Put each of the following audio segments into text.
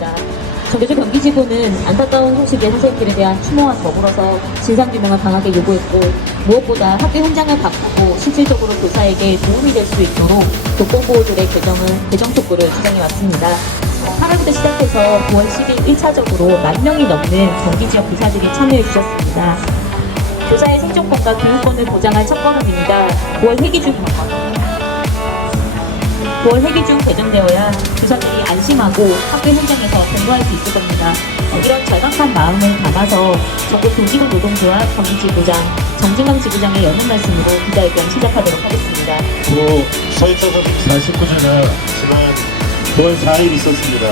있습니다. 정교조 경기지부는 안타까운 소식에 선생님들에 대한 추모와 더불어서 진상규명을 강하게 요구했고, 무엇보다 학교 현장을 바꾸고 실질적으로 교사에게 도움이 될 수 있도록 교권보호조례 개정 촉구를 주장해 왔습니다. 8월부터 시작해서 9월 10일 1차적으로 10,000명이 넘는 경기지역 교사들이 참여해 주셨습니다. 교사의 생존권과 교육권을 보장할 첫걸음입니다. 9월 회기 중 개정되어야 교사들이 안심하고 학교 현장에서 공부할 수 있을 겁니다. 이런 절박한 마음을 담아서 전국 교직원 노동조합 경기지부장 정진강 지부장의 연문 말씀으로 기자회견 시작하도록 하겠습니다. 서희초 선수 49주년 지난 9월 4일 있었습니다.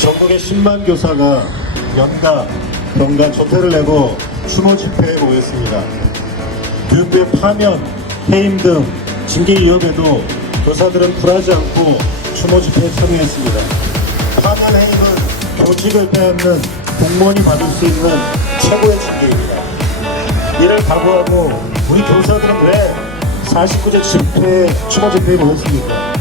전국의 10만 교사가 연가, 병가, 조퇴를 내고 추모 집회에 모였습니다. 교육부의 파면, 해임 등 징계 위협에도 교사들은 굴하지 않고 추모 집회에 참여했습니다. 파면, 해임은 교직을 빼앗는 공무원이 받을 수 있는 최고의 징계입니다. 이를 각오하고 우리 교사들은 왜 49제 추모 집회에 모였습니까?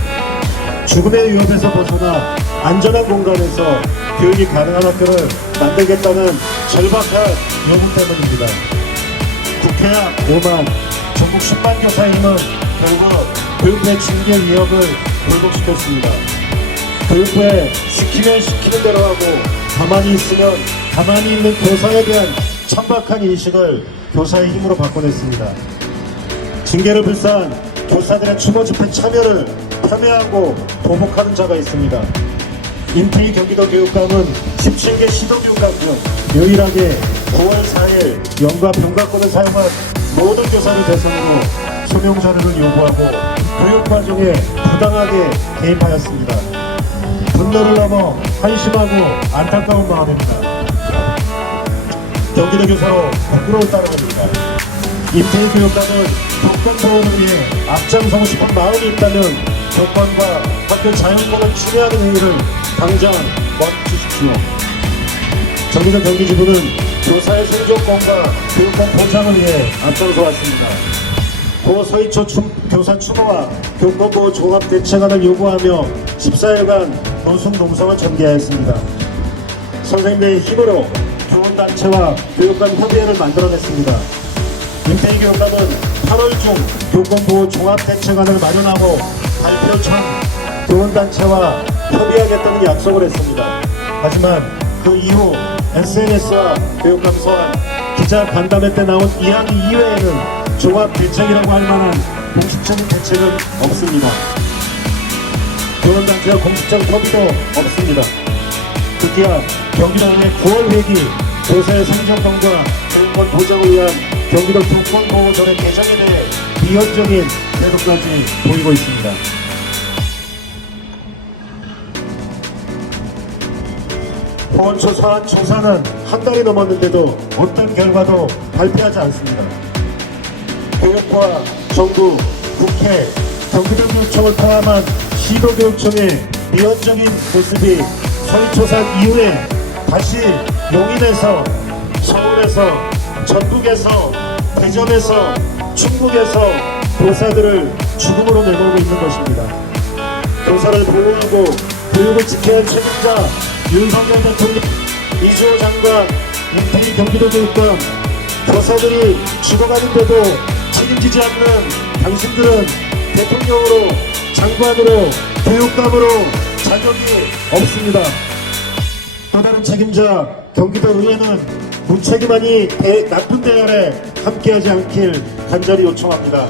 죽음의 위협에서 벗어나 안전한 공간에서 교육이 가능한 학교를 만들겠다는 절박한 요구 때문입니다. 국회와 5만, 전국 10만 교사의 힘은 결국 교육부의 징계 위협을 굴복시켰습니다. 교육부에 시키면 시키는 대로 하고 가만히 있으면 가만히 있는 교사에 대한 천박한 인식을 교사의 힘으로 바꿔냈습니다. 징계를 불사한 교사들의 추모 집회 참여를 참여하고 보복하는 자가 있습니다. 임태희 경기도 교육감은 17개 시도교육감 중 유일하게 9월 4일 연가 병가권을 사용한 모든 교사를 대상으로 소명 자료를 요구하고 교육과정에 부당하게 개입하였습니다. 분노를 넘어 한심하고 안타까운 마음입니다. 경기도 교사로 부끄러울 따름입니다. 임태희 교육감은 교권 보호를 위해 앞장서고 싶은 마음이 있다면 교권과 학교 자율권을 침해하는 행위를 당장 멈추십시오. 경기도 경기지부는 교사의 생존권과 교육권 보장을 위해 앞장서 왔습니다. 고 서희초 교사 추모와 교권보호 종합대책안을 요구하며 14일간 노숙 농성을 전개하였습니다. 선생님의 힘으로 교원단체와 교육감 협의회를 만들어냈습니다. 임태희 교육감은 8월 중 교권보호 종합대책안을 마련하고 발표 전 교원단체와 협의하겠다는 약속을 했습니다. 하지만 그 이후 SNS와 교육감 소환, 기자 간담회 때 나온 이야기 이외에는 종합대책이라고 할 만한 공식적인 대책은 없습니다. 교원단체와 공식적 협의도 없습니다. 급기야 경기도의 9월 회기 교사의 생존권과 교육권 보장을 위한 경기도 교권보호조례 개정에 대해 비현적인 태도까지 보이고 있습니다. 보건처 사안 조사는 한 달이 넘었는데도 어떤 결과도 발표하지 않습니다. 교육부와 정부, 국회, 경기도교육청을 포함한 시도교육청의 미온적인 모습이 서희초 사안 이후에 다시 용인에서, 서울에서, 전북에서, 대전에서, 충북에서 교사들을 죽음으로 내몰고 있는 것입니다. 교사를 보호하고 교육을 지켜야 할 책임자 윤석열 대통령, 이주호 장관, 임태희 경기도교육감, 교사들이 죽어가는데도 책임지지 않는 당신들은 대통령으로, 장관으로, 교육감으로 자격이 없습니다. 또 다른 책임자 경기도의회는 무책임하니 나쁜 대열에 함께하지 않길 간절히 요청합니다.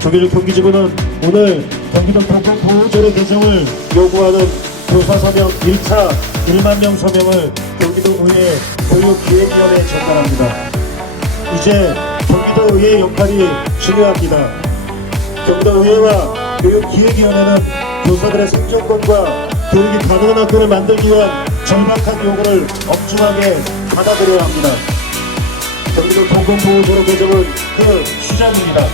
경기도 경기지부는 오늘 경기도 교권보호조례 개정을 요구하는 교사 서명 1차 1만 명 서명을 경기도의회 교육기획위원회에 전달합니다. 이제 경기도의회의 역할이 중요합니다. 경기도의회와 교육기획위원회는 교사들의 생존권과 교육이 가능한 학교를 만들기 위한 절박한 요구를 엄중하게 받아들여야 합니다. 경기도 교권보호조례 개정은 그 수장입니다.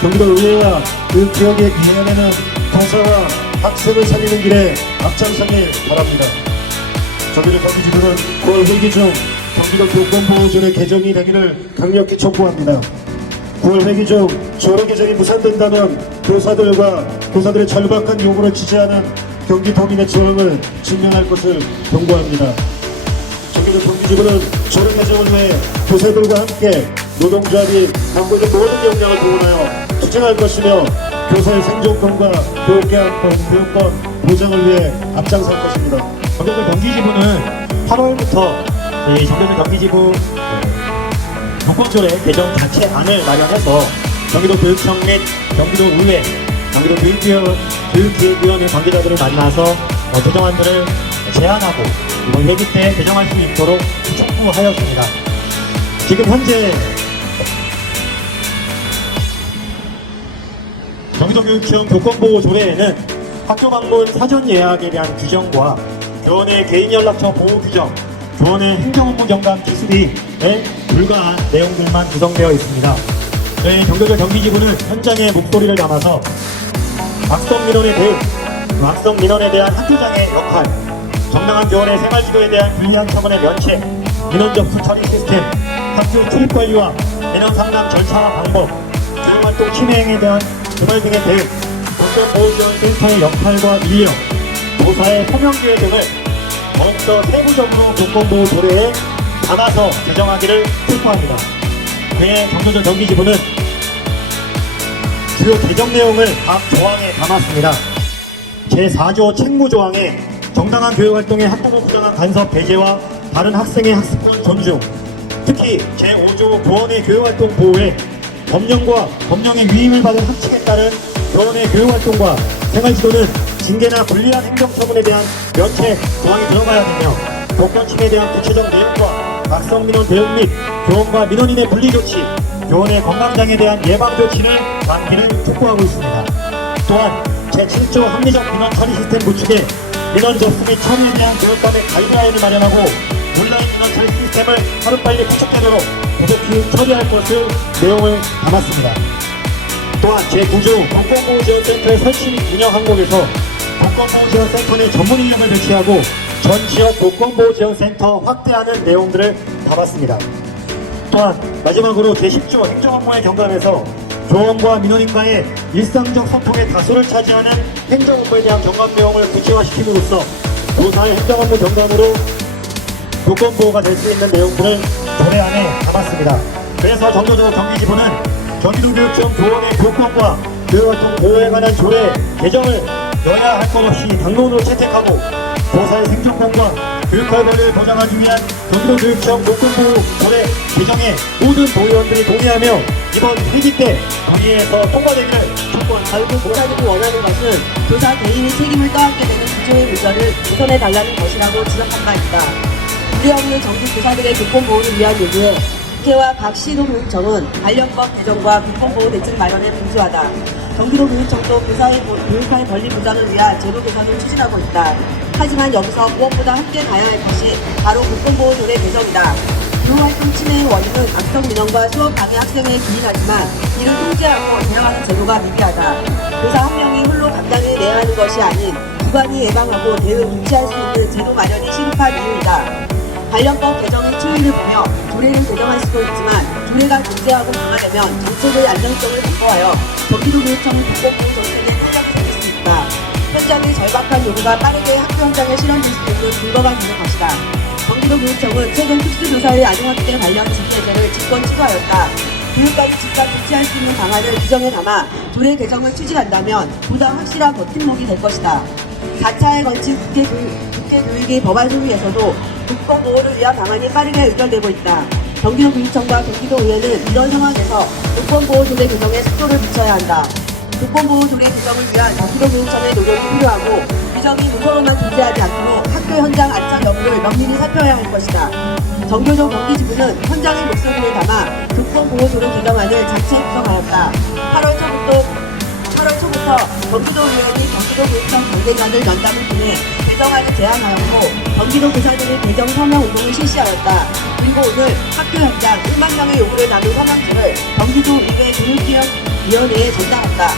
경기도의회와 교육기획위원회는 교사와 학생을 살리는 길에 앞장서길 바랍니다. 경기도 경기지부는 9월 회기 중 경기도 교권보호조례 개정이 되기를 강력히 촉구합니다. 9월 회기 중 조례 개정이 무산된다면 교사들과 교사들의 절박한 요구를 지지하는 경기도민의 지원을 증명할 것을 경고합니다. 경기도 경기지부는 조례 개정을 위해 교사들과 함께 노동조합이 당부의 모든 역량을 동원하여 투쟁할 것이며 교사의 생존권과 교육권 보장을 위해 앞장설 것입니다. 경기도 경기지부는 8월부터 이 경기도 경기지부 교권조례 개정 자체안을 마련해서 경기도 교육청 및 경기도 의회, 경기도 교육기획위원회 관계자들을 만나서 개정안들을 제안하고 이번 회기 때 개정할 수 있도록 촉구하였습니다. 지금 현재 경기도교육청 교권보호조례에는 학교 방문 사전 예약에 대한 규정과 교원의 개인연락처 보호 규정, 교원의 행정업무 경감 기술에 불과한 내용들만 구성되어 있습니다. 저희 경기도 경기지부는 현장의 목소리를 담아서 악성 민원에 대응, 악성 민원에 대한 학교장의 역할, 정당한 교원의 생활지도에 대한 불리한 처분의 면책, 민원 접수 처리 시스템, 학교 출입관리와 민원 상담 절차와 방법, 교육활동 침해 행위에 대한 고발 등의 대응, 교권보호지원센터의 역할과 인력, 교사의 소명기회 등을 더욱더 세부적으로 교권보호조례에 담아서 개정하기를 촉구합니다. 그의 경기도 경기지부는 주요 개정 내용을 각 조항에 담았습니다. 제4조 책무조항에 정당한 교육활동에 학부모 부당한 간섭 배제와 다른 학생의 학습권 존중, 특히 제5조 교원의 교육활동 보호에 법령과 법령의 위임을 받은 학칙에 따른 교원의 교육활동과 생활지도는 징계나 불리한 행정처분에 대한 면책 조항이 들어가야 되며 교권 침해에 대한 구체적 내용과 악성 민원 대응 및 교원과 민원인의 분리조치, 교원의 건강장애에 대한 예방조치를 만기를 촉구하고 있습니다. 또한 제7조 합리적 민원 처리 시스템 구축에 민원 접수 및 처리에 대한 교육감의 가이드라인을 마련하고 온라인 민원 처리 시스템을 하루빨리 구축되도록 조속히 처리할 것을 내용을 담았습니다. 또한 제9조 교권보호지원센터의 설치 및 운영 항목에서 교권보호지원센터 내 전문 인력을 배치하고 전 지역 교권보호지원센터 확대하는 내용들을 담았습니다. 또한 마지막으로 제10조 행정업무의 경감에서 교원과 민원인과의 일상적 소통의 다수를 차지하는 행정업무에 대한 경감 내용을 구체화시킴으로써 교사의 행정업무 경감으로 교권보호가 될 수 있는 내용들을 조례안에 담았습니다. 그래서 경기도 경기지부는 경기도교육청 교원의 교권과 교육활동 보호에 관한 조례 개정을 여야 할 것 없이 당론으로 채택하고 교사의 생존권과 교육할 권리를 보장하기 위한 경기도교육청 교권보호 조례 개정에 모든 도의원들이 동의하며 이번 회기 때 논의에서 통과되기를 촉구합니다. 결국 교사들이 원하는 것은 교사 개인이 책임을 떠안게 되는 구조의 문제를 개선해 달라는 것이라고 지적한 바 있다. 우려없는 정규 교사들의 교권보호를 위한 요구에 국회와 각 시도교육청은 관련법 개정과 교권보호 대책 마련에 분주하다. 경기도교육청도 교사의 교육할 권리 보장을 위한 제도 개선을 추진하고 있다. 하지만 여기서 무엇보다 함께 가야 할 것이 바로 교권보호조례 개정이다. 교육활동 침해의 원인은 악성 민원과 수업 방해 학생에 기인하지만 이를 통제하고 대응하는 제도가 미비하다. 교사 한 명이 홀로 감당해 내야 하는 것이 아닌 기관이 예방하고 대응 유치할 수 있는 제도 마련이 시급한 이유이다. 관련법 개정의 추이를 보며 조례를 개정할 수도 있지만 조례가 존재하고 강화되면 정책의 안정성을 확보하여 경기도교육청의 교권보호 정책에 탄력이 생길 수 있다. 현장의 절박한 요구가 빠르게 학교 현장에 실현될 수 있는 근거가 되는 것이다. 경기도교육청은 최근 특수교사의 아동학대 관련 집계제를 집권 추가하였다. 교육감이 즉각 조치할 수 있는 방안을 규정에 담아 조례 개정을 추진한다면 보다 확실한 버팀목이 될 것이다. 4차에 걸친 국회교육위 법안 소위에서도 교권보호를 위한 방안이 빠르게 의결되고 있다. 경기도교육청과 경기도의회는 이런 상황에서 교권보호조례 개정에 속도를 붙여야 한다. 교권보호조례 개정을 위한 경기도교육청의 노력이 필요하고 규정이 문서로만 존재하지 않도록 학교 현장 안착 여부를 면밀히 살펴야 할 것이다. 경기도 경기지부는 현장의 목소리를 담아 교권보호조례 개정안을 장체 구성하였다. 8월 초부터 경기도의회는 경기도교육청 관계자들 면담을 통해 개정안을 제안하였고 경기도 교사들의 개정 서명 운동을 실시하였다. 그리고 오늘 학교 현장 1만 명의 요구를 담은 서명지를 경기도의회 교육기획위원회에 전달했다.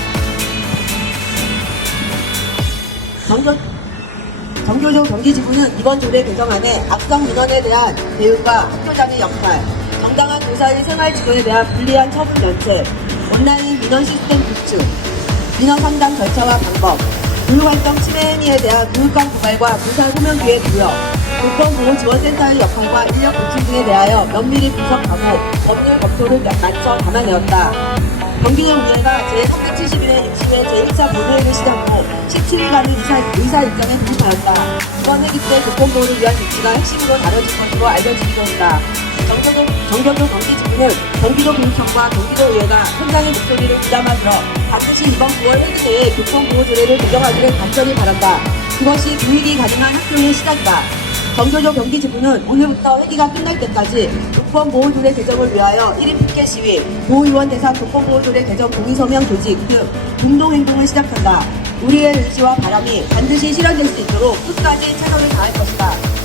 경기도 경기지부는 이번 조례 개정안에 악성 민원에 대한 대응과 학교장의 역할, 정당한 교사의 생활지도에 대한 불리한 처분 면책, 온라인 민원 시스템 구축, 민원 상담 절차와 방법, 교육활동 침해 행위에 대한 교육감 고발과 교사 소명 기회 부여, 교통보호지원센터의 역할과 인력 보충 등에 대하여 면밀히 분석하고 법률 검토를 맞춰 담아내었다. 경기도의회가 제371회 60회 제1차 본회의를 시작 후 17일간의 의사 일정에 돌입하였다. 이번 회기 때 교통보호를 위한 조치가 핵심으로 다뤄질 것으로 알려지기도 했다. 정경도 경기지부는 경기도교육청과 경기도의회가 현장의 목소리를 귀담아 들어 반드시 이번 9월 회기 내에 교통보호조례를 개정하기를 간절히 바란다. 그것이 교육이 가능한 학교의 시작이다. 정교조 경기지부는 오늘부터 회기가 끝날 때까지 교권보호조례 개정을 위하여 1인 피켓 시위, 보호의원 대상 교권보호조례 개정 동의서명 조직 등 공동행동을 시작한다. 우리의 의지와 바람이 반드시 실현될 수 있도록 끝까지 최선을 다할 것이다.